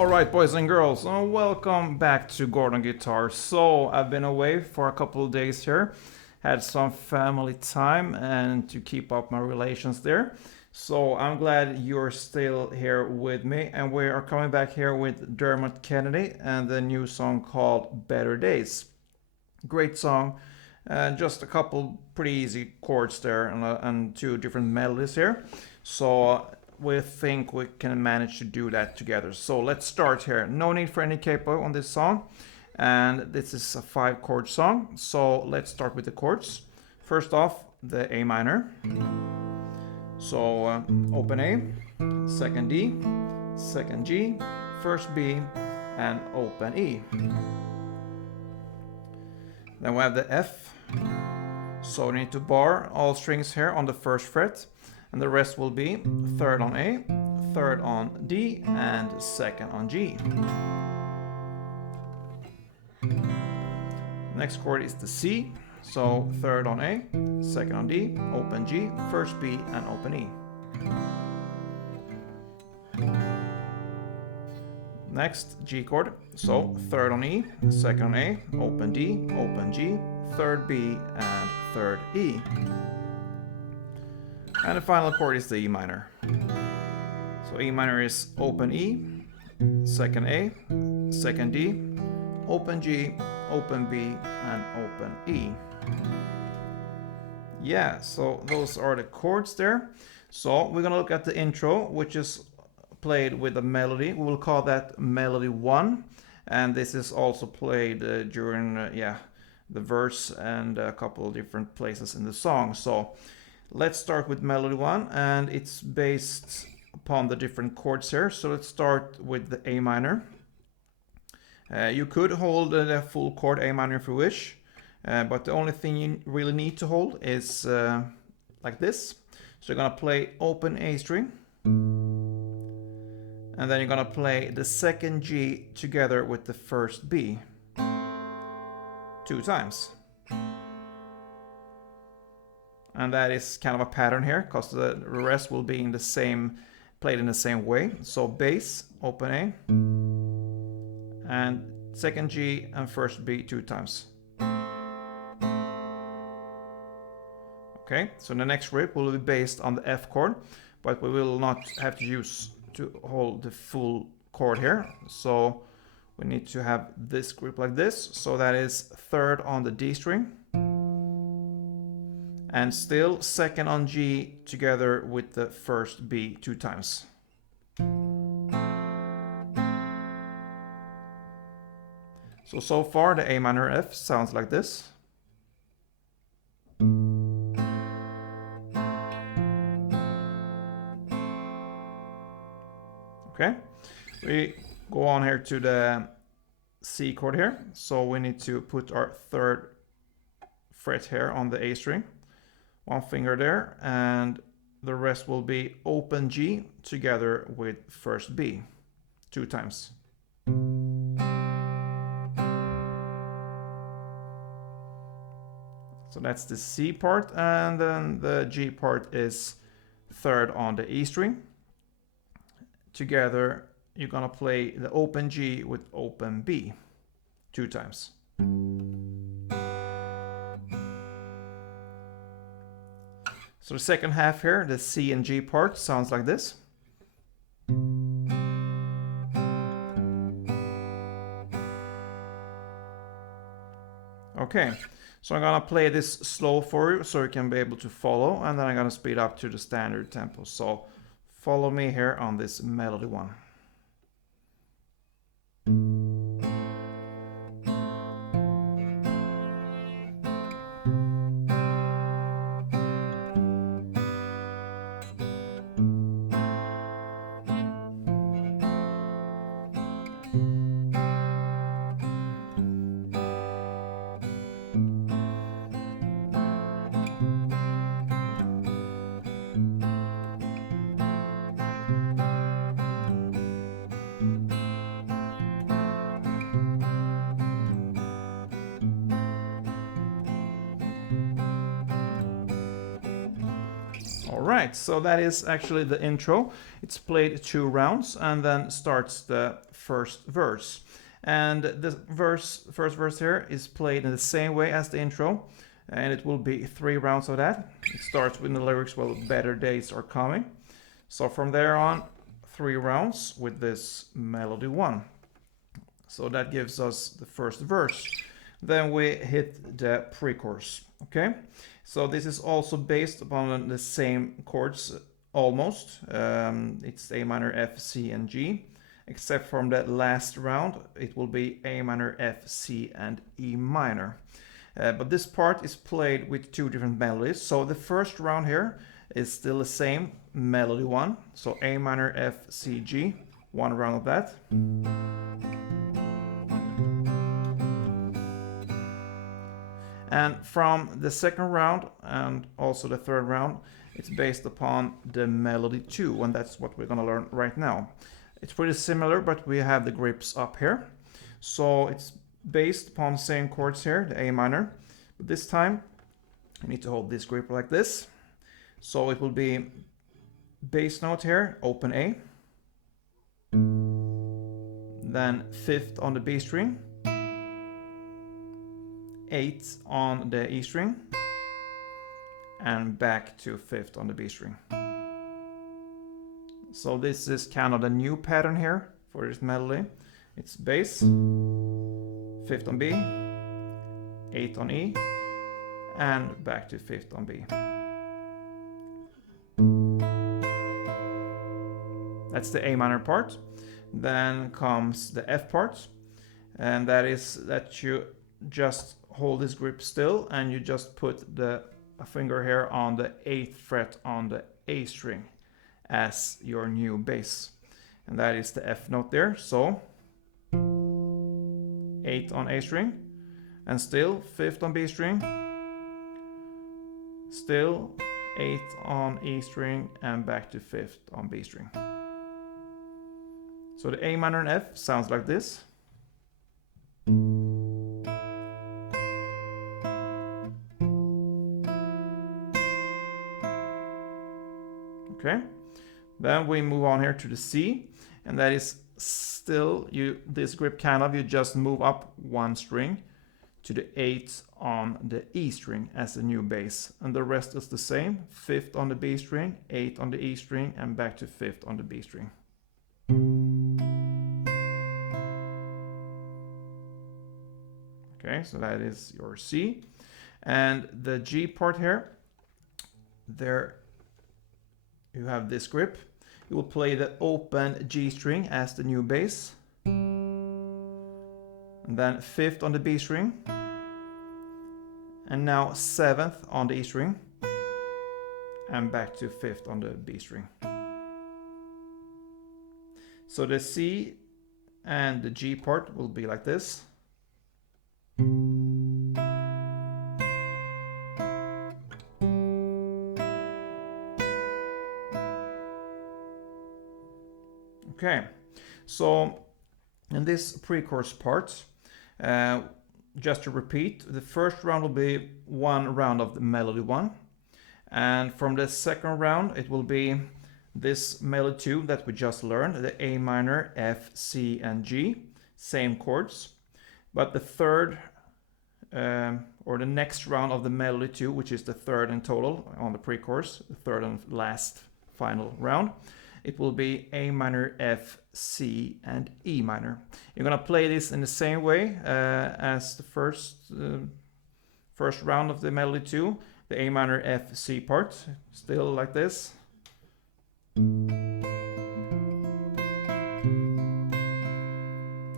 Alright, boys and girls, welcome back to Gordon Guitar. So, I've been away for a couple of days here, had some family time and to keep up my relations there. So, I'm glad you're still here with me, and we are coming back here with Dermot Kennedy and the new song called Better Days. Great song, just a couple pretty easy chords there and two different melodies here. So, we think we can manage to do that together. So let's start here. No need for any capo on this song. And this is a 5-chord song. So let's start with the chords. First off, the A minor. So open A, second D, second G, first B, and open E. Then we have the F. So we need to bar all strings here on the first fret. And the rest will be third on A, third on D, and second on G. Next chord is the C. So third on A, second on D, open G, first B, and open E. Next, G chord. So third on E, second on A, open D, open G, third B, and third E. And the final chord is the E minor. So E minor is open E, second A, second D, open G, open B, and open E. Yeah, so those are the chords there. So we're gonna look at the intro, which is played with a melody. We will call that melody 1. And this is also played during the verse and a couple of different places in the song. So let's start with melody 1, and it's based upon the different chords here. So let's start with the A minor. You could hold the full chord A minor if you wish, but the only thing you really need to hold is like this. So you're gonna play open A string, and then you're gonna play the second G together with the first B 2 times. And that is kind of a pattern here, because the rest will be in the same, played in the same way. So bass, open A, and second G and first B 2 times. Okay, so the next riff will be based on the F chord, but we will not have to use to hold the full chord here. So we need to have this grip like this. So that is third on the D string, and still second on G together with the first B 2 times. So far the A minor F sounds like this. Okay, we go on here to the C chord here. So we need to put our third fret here on the A string. One finger there, and the rest will be open G together with first B 2 times. So that's the C part, and then the G part is third on the E string. Together you're gonna play the open G with open B 2 times. So the second half here, the C and G part, sounds like this. Okay, so I'm gonna play this slow for you so you can be able to follow, and then I'm gonna speed up to the standard tempo. So follow me here on this melody 1. Alright, so that is actually the intro. It's played 2 rounds and then starts the first verse. And the first verse here is played in the same way as the intro, and it will be 3 rounds of that. It starts with the lyrics, well, better days are coming. So from there on, 3 rounds with this melody 1. So that gives us the first verse. Then we hit the pre-chorus, okay? So this is also based upon the same chords, almost. It's A minor, F, C, and G. Except from that last round, it will be A minor, F, C, and E minor. But this part is played with 2 different melodies. So the first round here is still the same, melody 1. So A minor, F, C, G, 1 round of that. And from the second round and also the third round, it's based upon the melody 2, and that's what we're gonna learn right now. It's pretty similar, but we have the grips up here. So it's based upon the same chords here, the A minor. But this time, I need to hold this grip like this. So it will be bass note here, open A. Then 5th on the B string. 8 on the E string. And back to 5th on the B string. So this is kind of the new pattern here for this melody. It's bass, 5th on B, 8 on E, and back to 5th on B. That's the A minor part. Then comes the F part, and that is that you just hold this grip still and you just put a finger here on the 8th fret on the A string as your new bass, and that is the F note there. So 8 on A string, and still 5th on B string, still 8 on E string, and back to 5th on B string. So the A minor and F sounds like this. Okay. Then we move on here to the C, and that is still this grip kind of, you just move up 1 string to the 8th on the E string as a new bass, and the rest is the same, 5th on the B string, 8th on the E string, and back to 5th on the B string. Okay, so that is your C. And the G part here, there you have this grip. You will play the open G string as the new bass. And then 5th on the B string. And now 7th on the E string. And back to 5th on the B string. So the C and the G part will be like this. Okay, so in this pre-chorus part, just to repeat, the first round will be 1 round of the melody 1, and from the second round it will be this melody 2 that we just learned, the A minor, F, C, and G, same chords. But the third or the next round of the melody 2, which is the third in total on the pre-chorus, the third and last final round, it will be A minor, F, C, and E minor. You're gonna play this in the same way as the first round of the melody 2, the A minor, F, C part, still like this.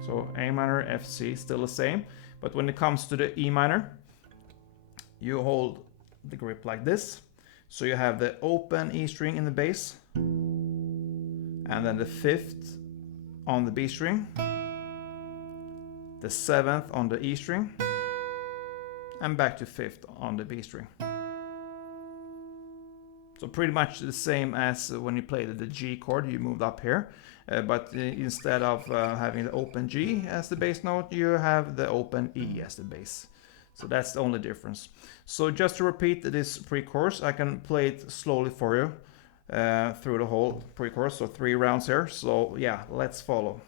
So A minor, F, C, still the same. But when it comes to the E minor, you hold the grip like this. So you have the open E string in the bass, and then the 5th on the B string, the 7th on the E string, and back to 5th on the B string. So pretty much the same as when you played the G chord, you moved up here. But instead of having the open G as the bass note, you have the open E as the bass. So that's the only difference. So just to repeat this pre-chorus, I can play it slowly for you. through the whole pre-chorus, so 3 rounds here. So yeah, let's follow.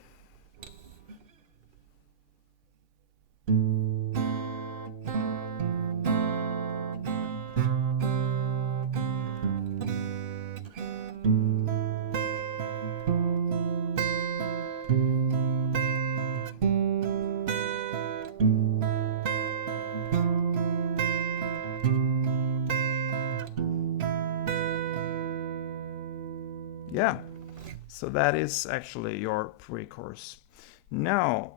Yeah, so that is actually your pre-chorus. Now,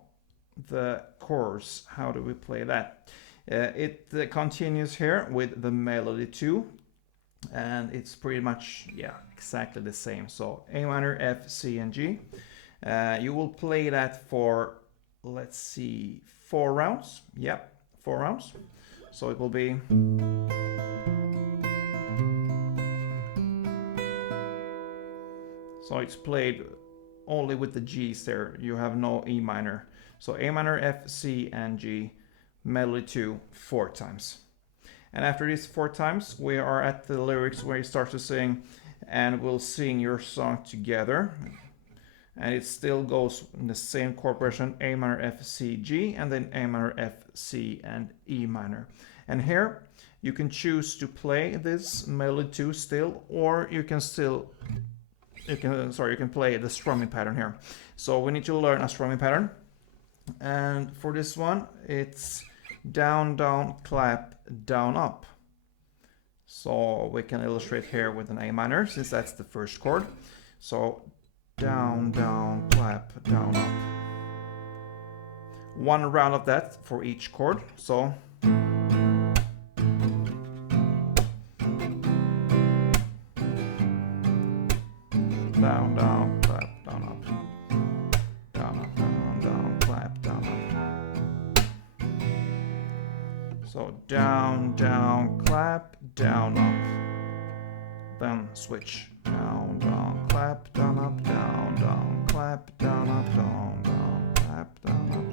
the chorus, how do we play that? It continues here with the melody 2, and it's pretty much, yeah, exactly the same. So A minor, F, C, and G. You will play that for, let's see, 4 rounds. Yep, 4 rounds. So it will be... So it's played only with the G's there. You have no E minor. So A minor, F, C, and G, melody 2, 4 times. And after these 4 times, we are at the lyrics where you start to sing, and we'll sing your song together. And it still goes in the same chord progression, A minor, F, C, G, and then A minor, F, C, and E minor. And here, you can choose to play this melody 2 still, or you can still... You can play the strumming pattern here. So we need to learn a strumming pattern. And for this one, it's down, down, clap, down, up. So we can illustrate here with an A minor, since that's the first chord. So down, down, clap, down, up. 1 round of that for each chord. So down, down, clap, down, up. Down, up, down, down, clap, down, up. So down, down, clap, down, up. Then switch. Down, down, clap, down, up, down, down, clap, down, up, down, down, clap, down, up.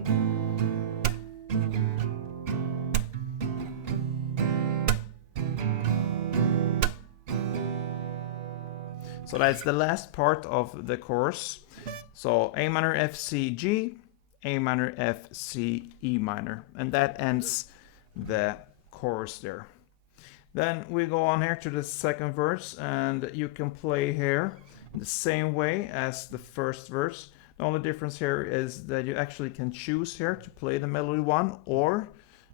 So that's the last part of the chorus. So A minor, F, C, G, A minor, F, C, E minor. And that ends the chorus there. Then we go on here to the second verse, and you can play here in the same way as the first verse. The only difference here is that you actually can choose here to play the melody 1, or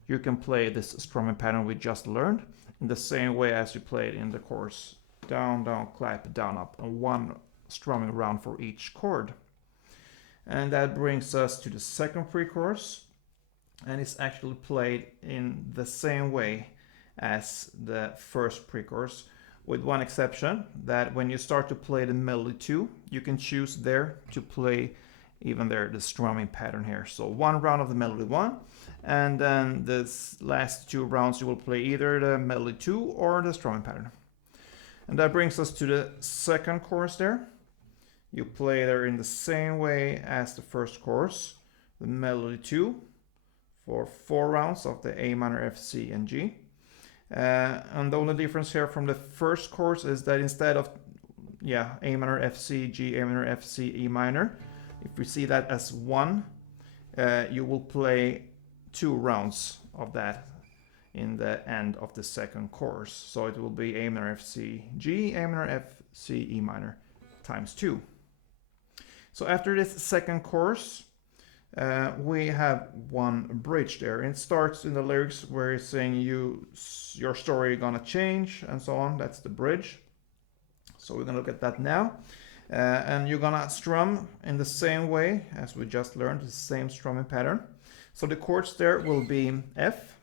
you can play this strumming pattern we just learned in the same way as you played in the chorus. Down, down, clap, down, up, and 1 strumming round for each chord. And that brings us to the second pre-chorus, and it's actually played in the same way as the first pre-chorus, with one exception, that when you start to play the melody 2, you can choose there to play even there the strumming pattern here. So 1 round of the melody 1, and then this last 2 rounds you will play either the melody 2 or the strumming pattern. And that brings us to the second chorus there. You play there in the same way as the first chorus, the melody 2, for 4 rounds of the A minor, F, C, and G. And the only difference here from the first chorus is that instead of A minor, F, C, G, A minor, F, C, E minor, if we see that as 1, you will play 2 rounds of that in the end of the second chorus. So it will be A minor, F, C, G, A minor, F, C, E minor times 2. So after this second chorus, we have 1 bridge there. It starts in the lyrics where it's saying your story gonna change and so on. That's the bridge. So we're gonna look at that now. And you're gonna strum in the same way as we just learned, the same strumming pattern. So the chords there will be F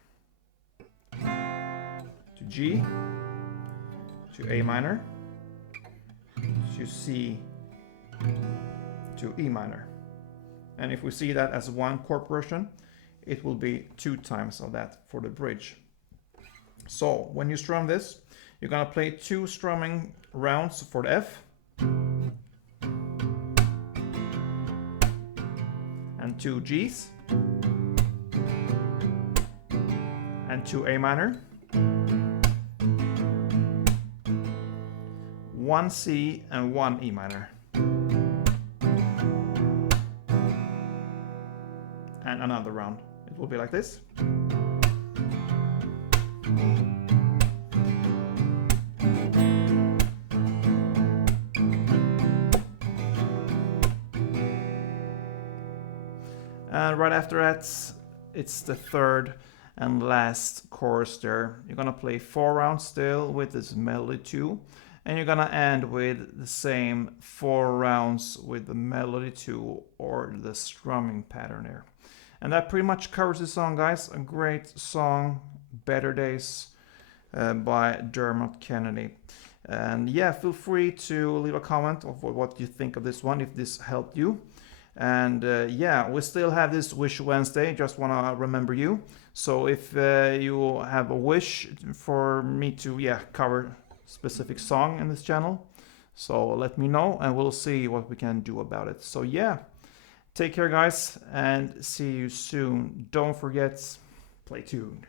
to G to A minor to C to E minor. And if we see that as 1 chord progression, it will be 2 times of that for the bridge. So when you strum this, you're gonna play 2 strumming rounds for the F and 2 Gs and 2 A minor, one C and one E minor. And another round. It will be like this. And right after that, it's the third and last chorus there. You're gonna play 4 rounds still with this melody 2, and you're gonna end with the same 4 rounds with the melody 2 or the strumming pattern there. And that pretty much covers the song, guys. A great song, Better Days by Dermot Kennedy. And yeah, feel free to leave a comment of what you think of this one, if this helped you. And yeah, we still have this Wish Wednesday, just want to remember you. So if you have a wish for me to cover specific song in this channel, so let me know and we'll see what we can do about it. So yeah, take care guys and see you soon. Don't forget, play tuned.